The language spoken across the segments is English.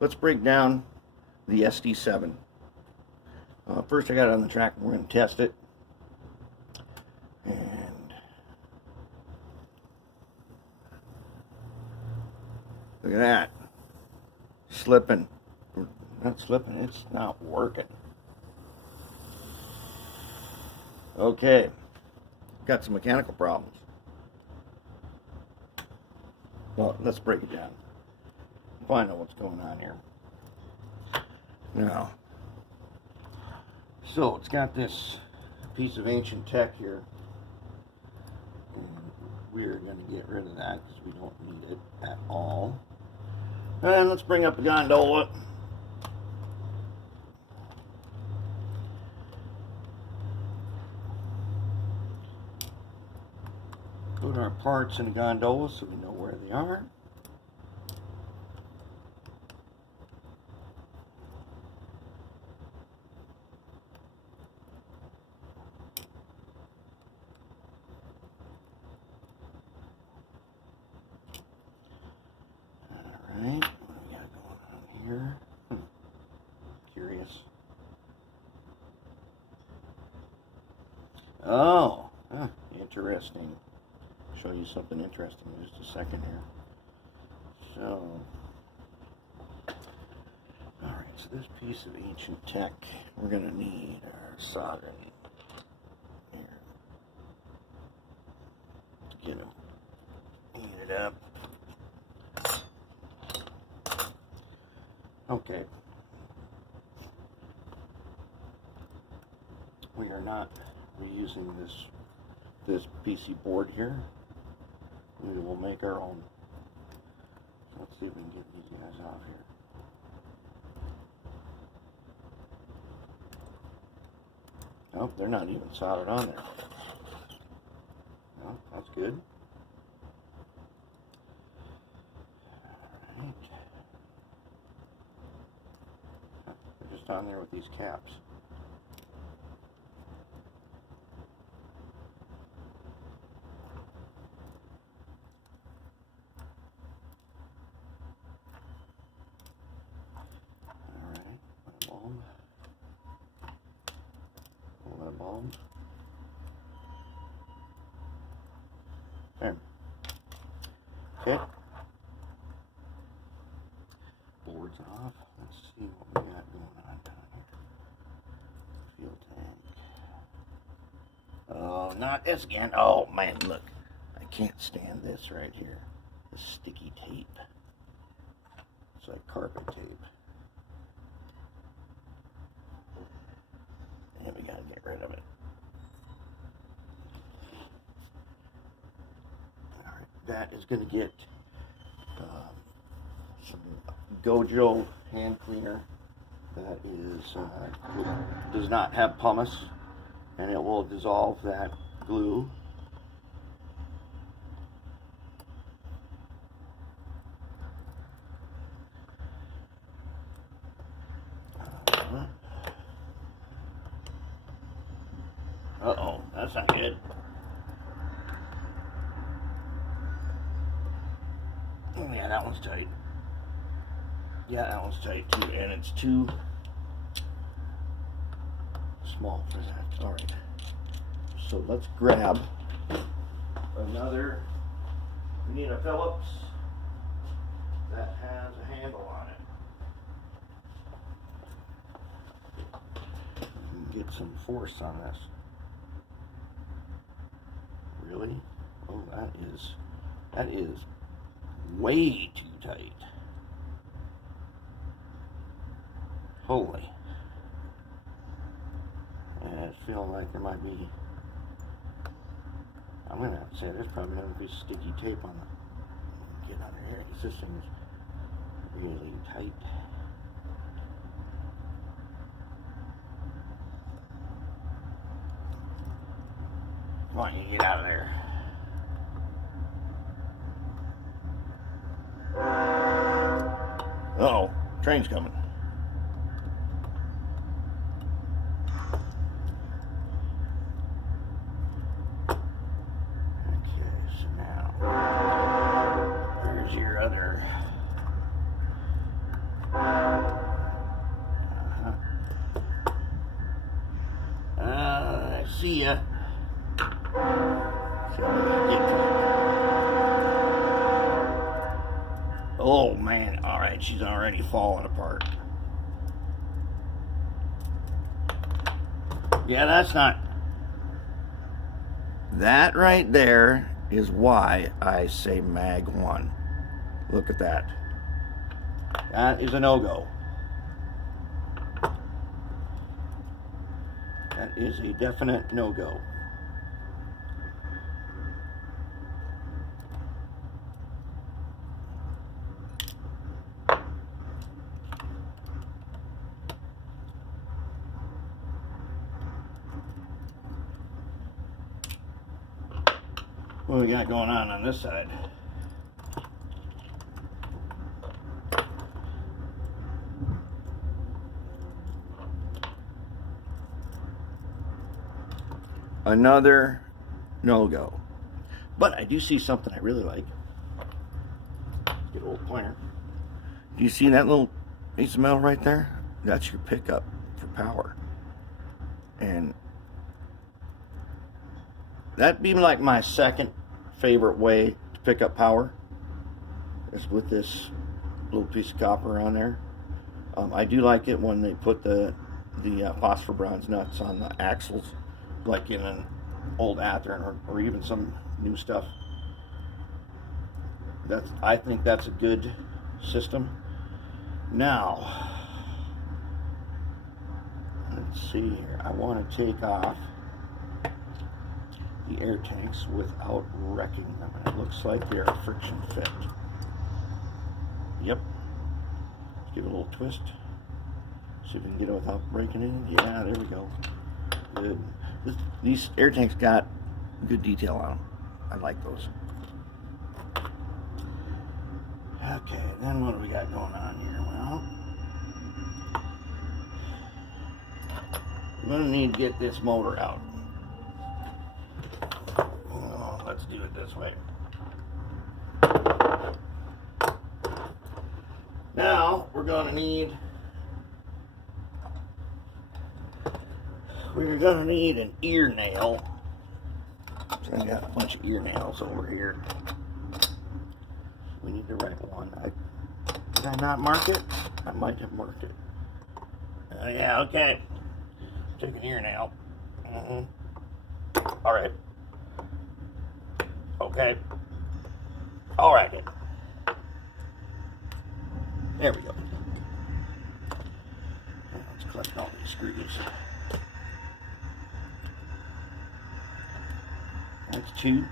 let's break down the SD7. First, I got it on the track, and we're going to test it. And look at that. Slipping. Not slipping, it's not working. Okay. Got some mechanical problems. Well, let's break it down. Find out what's going on here. Now, so it's got this piece of ancient tech here. And we're going to get rid of that because we don't need it at all. And let's bring up the gondola. Put our parts in the gondola so we know where they are. Alright, what do we got going on here? Curious. Oh, interesting. Show you something interesting in just a second here. So, alright, so this piece of ancient tech, we're going to need our soldering here to get them heated up. Okay. We are not reusing this PC board here. We will make our own. So let's see if we can get these guys off here. Nope, they're not even soldered on there. No, that's good. Alright. They're just on there with these caps. There. Okay. Boards off. Let's see what we got going on down here. Fuel tank. Oh, not this again. Oh man, look. I can't stand this right here. The sticky tape. It's like carpet tape. And we gotta get rid of it. Alright, that is gonna get some Gojo hand cleaner that is does not have pumice, and it will dissolve that glue. Uh-oh, that's not good. Oh yeah, that one's tight. Yeah, that one's tight too, and it's too small for that. Alright. So let's grab another. We need a Phillips that has a handle on it. We can get some force on this. Really? Oh, that is way too tight. Holy. And I feel like there might be, I'm going to have to say there's probably another piece of sticky tape on it. Get under here because this thing is really tight. Come on, you get out of there. Uh-oh, train's coming. Okay, so now, here's your other See ya. See how I get to it. Oh man, alright, she's already falling apart. Yeah, that's not. That right there is why I say mag 1. Look at that. That is a no-go. That is a definite no-go. What do we got going on this side? Another no-go. But I do see something I really like. Get a little pointer. Do you see that little piece of metal right there? That's your pickup for power. And that'd be like my second favorite way to pick up power, is with this little piece of copper on there. I do like it when they put the phosphor bronze nuts on the axles, like in an old Athearn or even some new stuff. I think that's a good system. Now, let's see here. I want to take off the air tanks without wrecking them. And it looks like they're friction fit. Yep. Let's give it a little twist. See if we can get it without breaking it. Yeah, there we go. Good. These air tanks got good detail on them. I like those. Okay, then what do we got going on here? Well, we're going to need to get this motor out. Oh, let's do it this way. Now, we're going to need an ear nail. So I got a bunch of ear nails over here. We need the right one. Did I not mark it? I might have marked it. Yeah, okay. Take an ear nail. All right. Okay. All right. There we go. Let's collect all these screws. That's 2.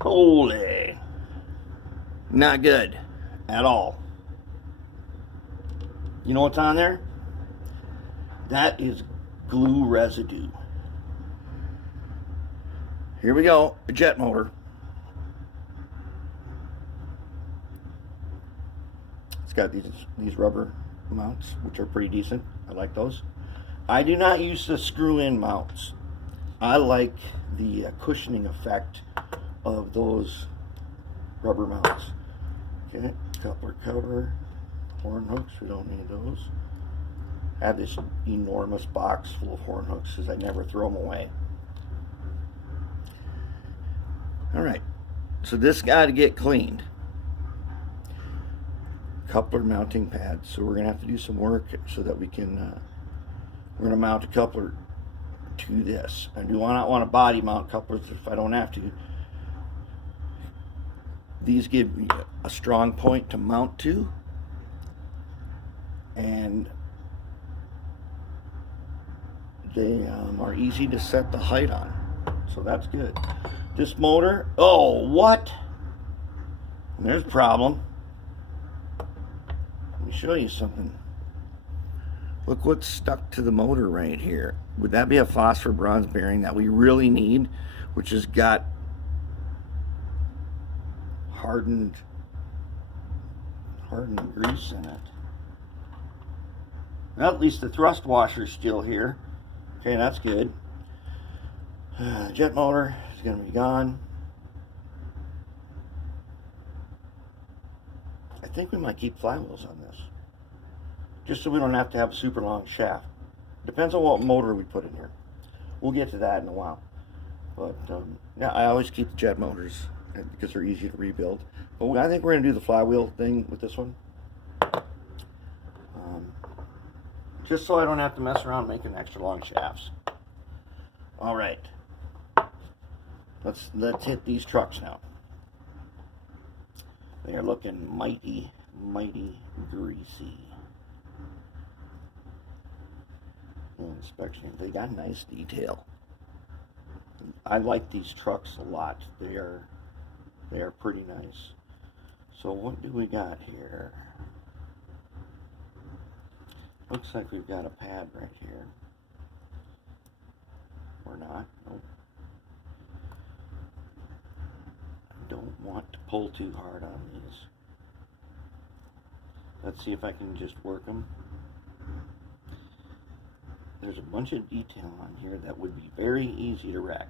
Holy. Not good at all. You know what's on there? That is glue residue. Here we go, a jet motor. It's got these rubber mounts, which are pretty decent. I like those. I do not use the screw-in mounts. I like the cushioning effect of those rubber mounts. Okay, coupler cover, horn hooks, we don't need those. I have this enormous box full of horn hooks because I never throw them away. Alright, so this got to get cleaned. Coupler mounting pads, so we're going to have to do some work so that we can, we're going to mount a coupler to this. I do not want to body mount couplers if I don't have to. These give me a strong point to mount to, and they are easy to set the height on, so that's good. This motor, oh, what? There's a problem. Let me show you something. Look what's stuck to the motor right here. Would that be a phosphor bronze bearing that we really need, which has got hardened grease in it? Well, at least the thrust washer's still here. Okay, that's good. Jet motor is going to be gone. I think we might keep flywheels on this, just so we don't have to have a super long shaft. Depends on what motor we put in here. We'll get to that in a while. But yeah, I always keep the jet motors because they're easy to rebuild. But I think we're going to do the flywheel thing with this one. Just so I don't have to mess around making extra long shafts. All right. Let's hit these trucks now. They are looking mighty, mighty greasy. Inspection. They got nice detail. I like these trucks a lot. They are pretty nice. So what do we got here? Looks like we've got a pad right here. Or not. Nope. I don't want to pull too hard on these. Let's see if I can just work them. There's a bunch of detail on here that would be very easy to wreck.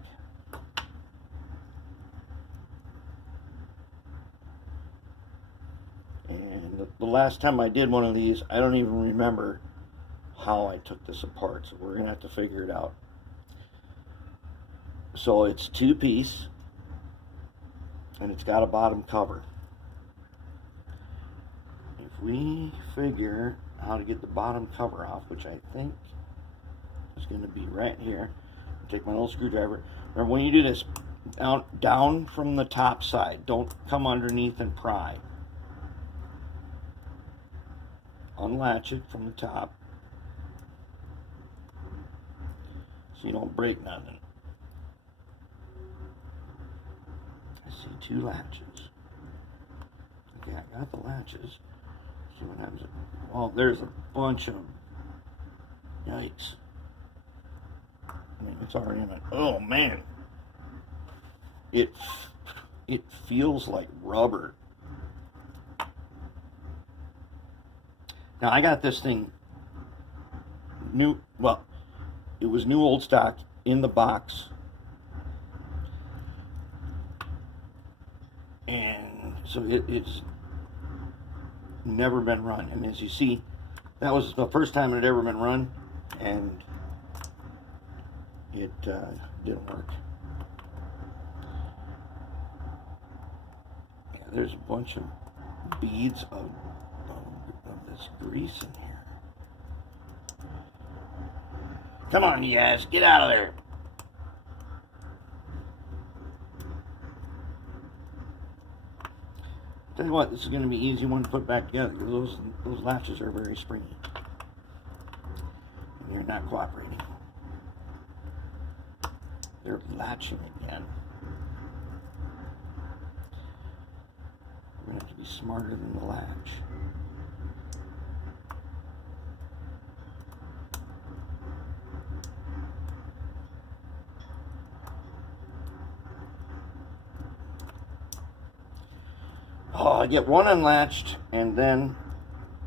And the last time I did one of these, I don't even remember how I took this apart, so we're going to have to figure it out. So it's 2-piece, and it's got a bottom cover. If we figure how to get the bottom cover off, which I think is going to be right here, take my little screwdriver. Remember, when you do this, down from the top side, don't come underneath and pry. Unlatch it from the top so you don't break nothing. I see 2 latches. Okay, I got the latches. See what happens. Oh, there's a bunch of, yikes. I mean, it's already in it. Oh man, it feels like rubber. Now I got this thing new. Well, it was new old stock in the box, and so it's never been run. And as you see, that was the first time it had ever been run, and it didn't work. Yeah, there's a bunch of beads of this grease in here. Come on, you guys, get out of there. Tell you what, this is going to be an easy one to put back together because those latches are very springy. And they're not cooperating. They're latching again. We're going to have to be smarter than the latch. Oh, I get one unlatched and then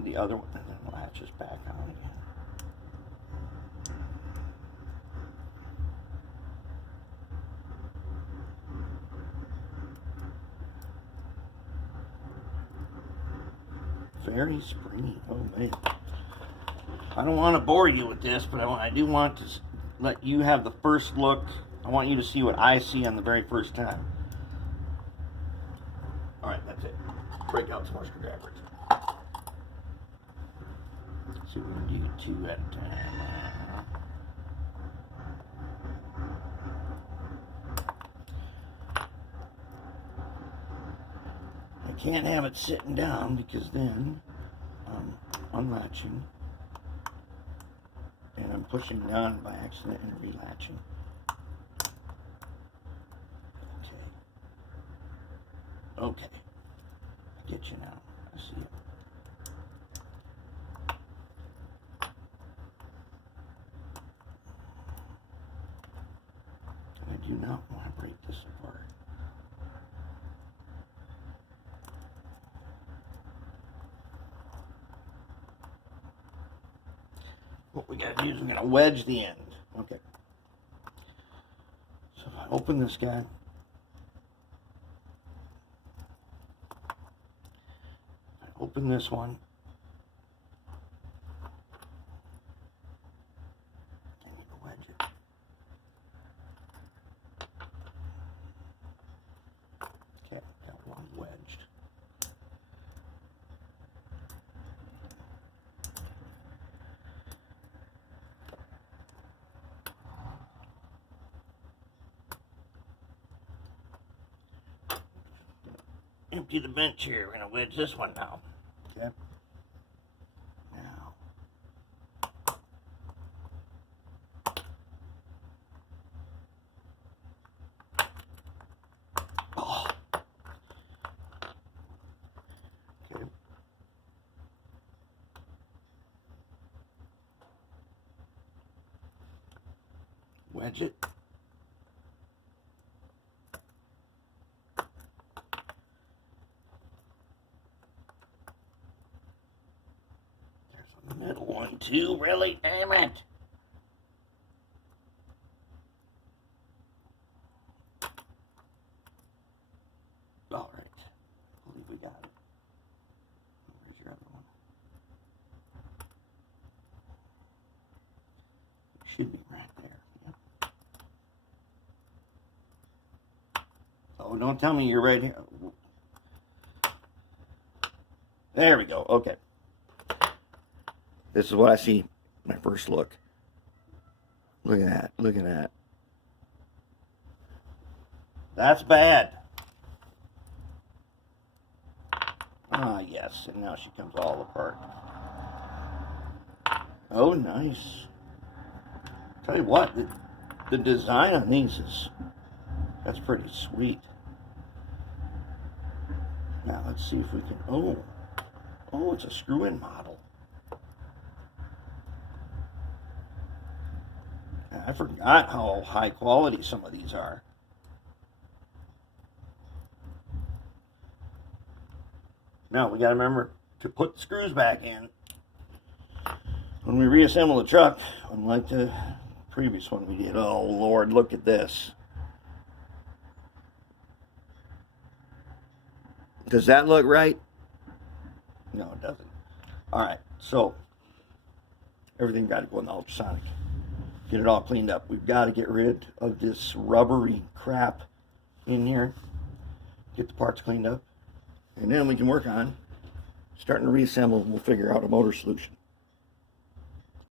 the other one, and then the latch is back on again. Very springy. Oh man. I don't want to bore you with this, but I do want to let you have the first look. I want you to see what I see on the very first time. Alright, that's it. Break out some more screwdrivers. So we're going to do 2 at a time. I can't have it sitting down because then I'm unlatching and I'm pushing down by accident and relatching. Okay. I get you now. I see it. And I do not want to break this apart. What we got to do is we're going to wedge the end. Okay. So if I open this guy, open this one. I need to wedge it. Okay, got one wedged. Empty the bench here. We're going to wedge this one now. Okay. Now. Oh. Okay. Wedge it. Middle one too, really? Damn it! All right, I believe we got it. Where's your other one? It should be right there. Yep. Oh, don't tell me you're right here. There we go. Okay. This is what I see my first look. Look at that. Look at that. That's bad. Ah, yes. And now she comes all apart. Oh, nice. Tell you what, the design on these that's pretty sweet. Now, let's see if we can... Oh, it's a screw-in model. I forgot how high quality some of these are. Now we got to remember to put the screws back in when we reassemble the truck, unlike the previous one we did. Oh Lord, look at this. Does that look right? No, it doesn't. Alright, so everything got to go in the ultrasonic. Get it all cleaned up. We've got to get rid of this rubbery crap in here. Get the parts cleaned up. And then we can work on starting to reassemble and we'll figure out a motor solution.